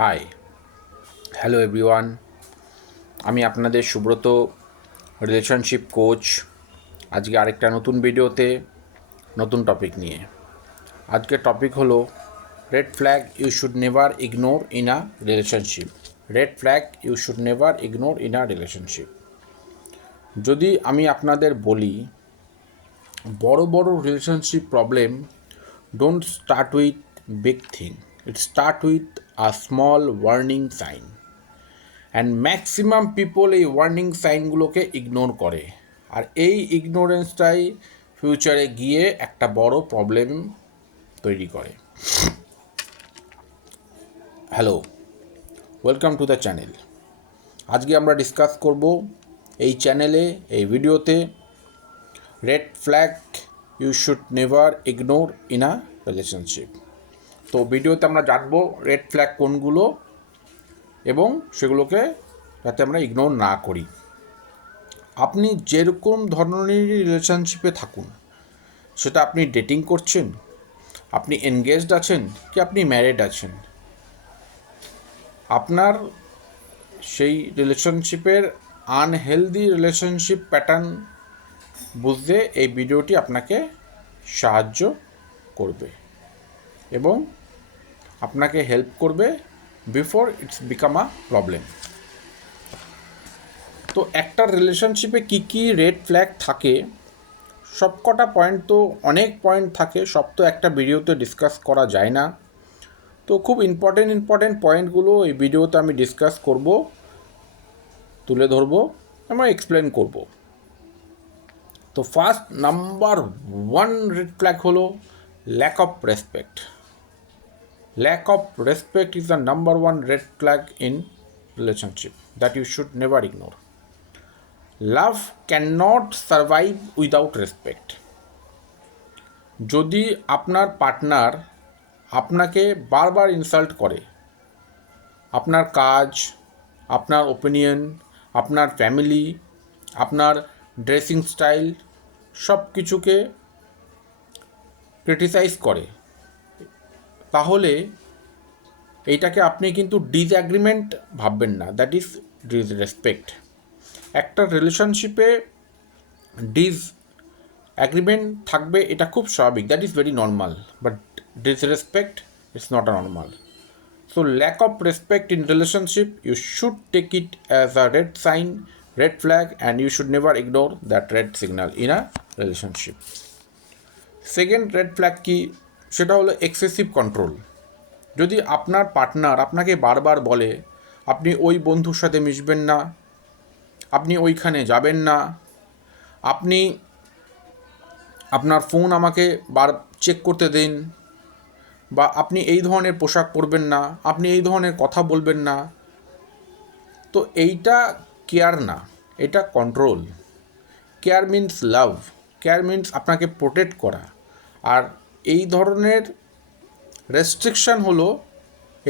High, hello everyone. আমি আপনাদের Subrata, relationship coach. আজকে আরেকটা নতুন ভিডিওতে নতুন টপিক নিয়ে। আজকের টপিক হলো red flag you should never ignore in a relationship. Red flag you should never ignore in a relationship. যদি আমি আপনাদের বলি, বড় বড় relationship problem don't start with big thing, it start with a small warning sign. And maximum people এই warning সাইনগুলোকে ignore করে, আর এই ইগনোরেন্সটাই ফিউচারে গিয়ে একটা বড় প্রবলেম তৈরি করে। Hello, welcome to the channel. আজকে আমরা ডিসকাস করব এই চ্যানেলে, এই ভিডিওতে, red flag you should never ignore in a relationship. তো ভিডিওতে আমরা জানবো রেড ফ্ল্যাগ কোনগুলো এবং সেগুলোকে যাতে আমরা ইগনোর না করি। আপনি যেরকম ধরনেরই রিলেশনশিপে থাকুন, সেটা আপনি ডেটিং করছেন, আপনি এনগেজড আছেন কি আপনি ম্যারিড আছেন, আপনার সেই রিলেশনশিপের আনহেলদি রিলেশনশিপ প্যাটার্ন বুঝতে এই ভিডিওটি আপনাকে সাহায্য করবে এবং আপনাকে হেল্প করবে before it's become a problem. তো একটা রিলেশনশিপে কী কী রেড ফ্ল্যাগ থাকে, সবকটা পয়েন্ট তো অনেক পয়েন্ট থাকে, সব তো একটা ভিডিওতে ডিসকাস করা যায় না। তো খুব ইম্পর্টেন্ট পয়েন্টগুলো এই ভিডিওতে আমি ডিসকাস করব, তুলে ধরবো, আমরা এক্সপ্লেন করব। তো first number one red flag হলো lack of respect. Lack of respect is the number one red flag in relationship that you should never ignore. Love can not survive without respect. যদি আপনার partner আপনাকে বারবার insult করে, আপনার কাজ, আপনার opinion, আপনার ফ্যামিলি, আপনার ড্রেসিং স্টাইল, সব কিছুকে ক্রিটিসাইজ করে, তাহলে এইটাকে আপনি কিন্তু ডিসঅ্যাগ্রিমেন্ট ভাববেন না, দ্যাট ইজ ডিসরেসপেক্ট। একটা রিলেশনশিপে ডিসঅ্যাগ্রিমেন্ট থাকবে, এটা খুব স্বাভাবিক, that is very normal, but disrespect it's not a normal. So lack of respect in relationship, you should take it as a red sign, red flag, and you should never ignore that red signal in a relationship. Second red flag কি, সেটা হলো excessive control. যদি আপনার partner আপনাকে বারবার বলে আপনি ওই বন্ধুর সাথে মিশবেন না, আপনি ওইখানে যাবেন না, আপনি আপনার ফোন আমাকে চেক করতে দিন, বা আপনি এই ধরনের পোশাক পরবেন না, আপনি এই ধরনের কথা বলবেন না, তো এইটা কেয়ার না, এটা কন্ট্রোল। কেয়ার মিন্স লাভ, কেয়ার মিন্স আপনাকে প্রোটেক্ট করা। আর এই ধরনের রেস্ট্রিকশান হলো,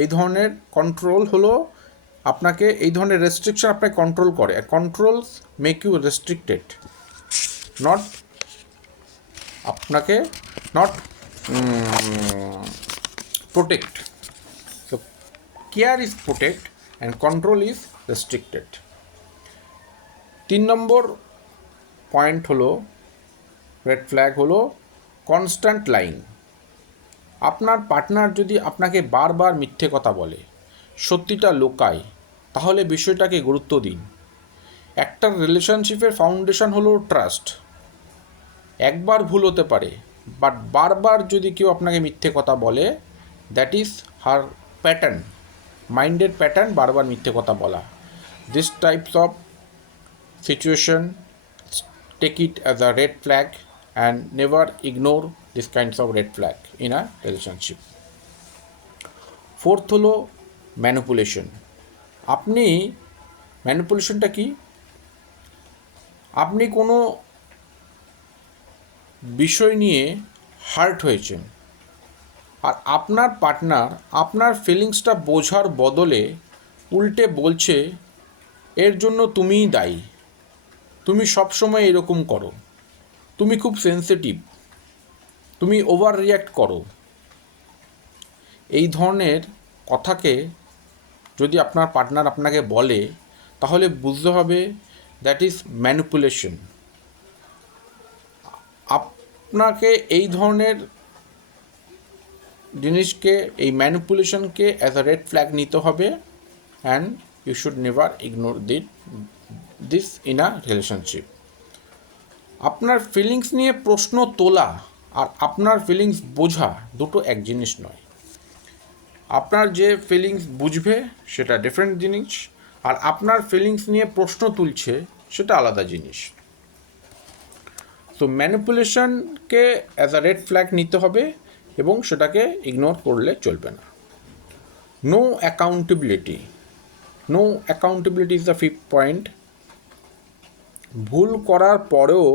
এই ধরনের কন্ট্রোল হলো আপনাকে, এই ধরনের রেস্ট্রিকশান আপনাকে কন্ট্রোল করে। Controls make you restricted, not আপনাকে not protect. So care is protect and control is restricted. 3 number point হলো, রেড ফ্ল্যাগ হলো কনস্ট্যান্ট লাইং। আপনার পার্টনার যদি আপনাকে বারবার মিথ্যে কথা বলে, সত্যিটা লুকায়, তাহলে বিষয়টাকে গুরুত্ব দিন। একটা রিলেশনশিপের ফাউন্ডেশন হলো ট্রাস্ট। একবার ভুল হতে পারে, বাট বারবার যদি কেউ আপনাকে মিথ্যে কথা বলে, দ্যাট ইজ হার প্যাটার্ন, মাইন্ডের প্যাটার্ন, বারবার মিথ্যে কথা বলা। This types of situation, take it as a red flag and never ignore this kinds of red flag in a relationship. Fourth হলো ম্যানিপুলেশন। আপনি ম্যানিপুলেশনটা কি? আপনি কোনো বিষয় নিয়ে হার্ট হয়েছেন, আর আপনার পার্টনার আপনার ফিলিংসটা বোঝার বদলে উল্টে বলছে এর জন্য তুমিই দায়ী, তুমি সবসময় এরকম করো, তুমি খুব সেন্সিটিভ, তুমি ওভার রিয়্যাক্ট করো। এই ধরনের কথাকে যদি আপনার পার্টনার আপনাকে বলে, তাহলে বুঝতে হবে দ্যাট ইজ ম্যানিপুলেশন। আপনাকে এই ধরনের জিনিসকে, এই ম্যানিপুলেশনকে অ্যাজ আ রেড ফ্ল্যাগ নিতে হবে, and you should never ignore this in a relationship. আপনার ফিলিংস নিয়ে প্রশ্ন তোলা আর আপনার ফিলিংস বোঝা দুটো এক জিনিস নয়। আপনার যে ফিলিংস বুঝবে সেটা ডিফারেন্ট জিনিস, আর আপনার ফিলিংস নিয়ে প্রশ্ন তুলছে সেটা আলাদা জিনিস। সো ম্যানিপুলেশনকে অ্যাজ আ রেড ফ্ল্যাগ নিতে হবে এবং সেটাকে ইগনোর করলে চলবে না। No accountability. No accountability is the fifth point. ভুল করার পরেও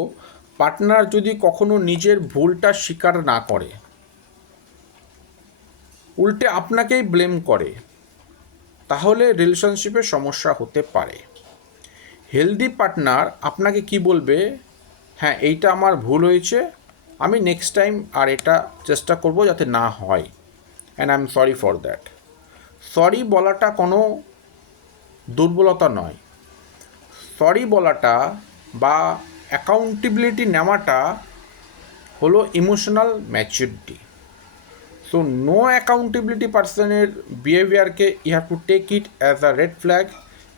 পার্টনার যদি কখনো নিজের ভুলটা স্বীকার না করে, উল্টে আপনাকেই ব্লেম করে, তাহলে রিলেশনশিপে সমস্যা হতে পারে। হেলদি পার্টনার আপনাকে কি বলবে, হ্যাঁ এইটা আমার ভুল হয়েছে, আমি নেক্সট টাইম আর এটা চেষ্টা করব যাতে না হয়, and I am sorry for that. Sorry বলাটা কোনো দুর্বলতা নয়। সরি বলাটা বা অ্যাকাউন্টেবিলিটি নেওয়াটা হলো emotional maturity. So no accountability পার্সনের বিহেভিয়ারকে you have to take it as a red flag,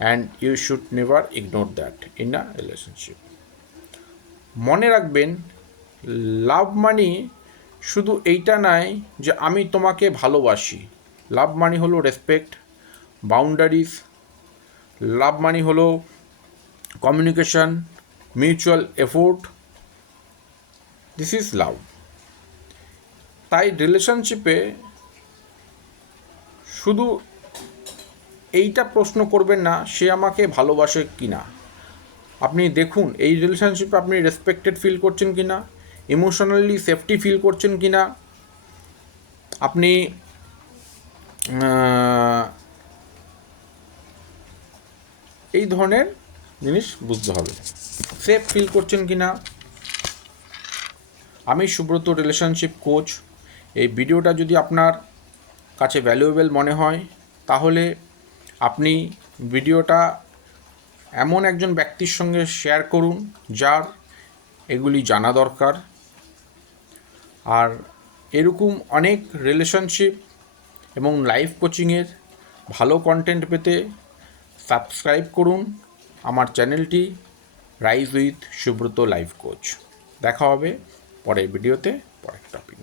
and you should never ignore that in a relationship. মনে রাখবেন, লাভ মানি শুধু এইটা নয় যে আমি তোমাকে ভালোবাসি। লাভ মানি হলো রেসপেক্ট, বাউন্ডারিজ। লাভ মানি হলো communication, mutual effort. This is love. তাই রিলেশনশিপে শুধু এইটা প্রশ্ন করবেন না সে আমাকে ভালোবাসে কি না। আপনি দেখুন এই রিলেশনশিপে আপনি রেসপেক্টেড ফিল করছেন কি না, ইমোশনালি সেফটি ফিল করছেন কি না, আপনি এই ধরনের জিনিস বুঝতে হবে, সেফ ফিল করছেন কি না। আমি সুব্রত, রিলেশনশিপ কোচ। এই ভিডিওটা যদি আপনার কাছে ভ্যালুয়েবল মনে হয়, তাহলে আপনি ভিডিওটা এমন একজন ব্যক্তির সঙ্গে শেয়ার করুন যার এগুলি জানা দরকার। আর এরকম অনেক রিলেশনশিপ এবং লাইফ কোচিংয়ের ভালো কন্টেন্ট পেতে সাবস্ক্রাইব করুন আমার চ্যানেলটি rise with Subrata life coach. দেখা হবে পরের ভিডিওতে, পরের টপিক।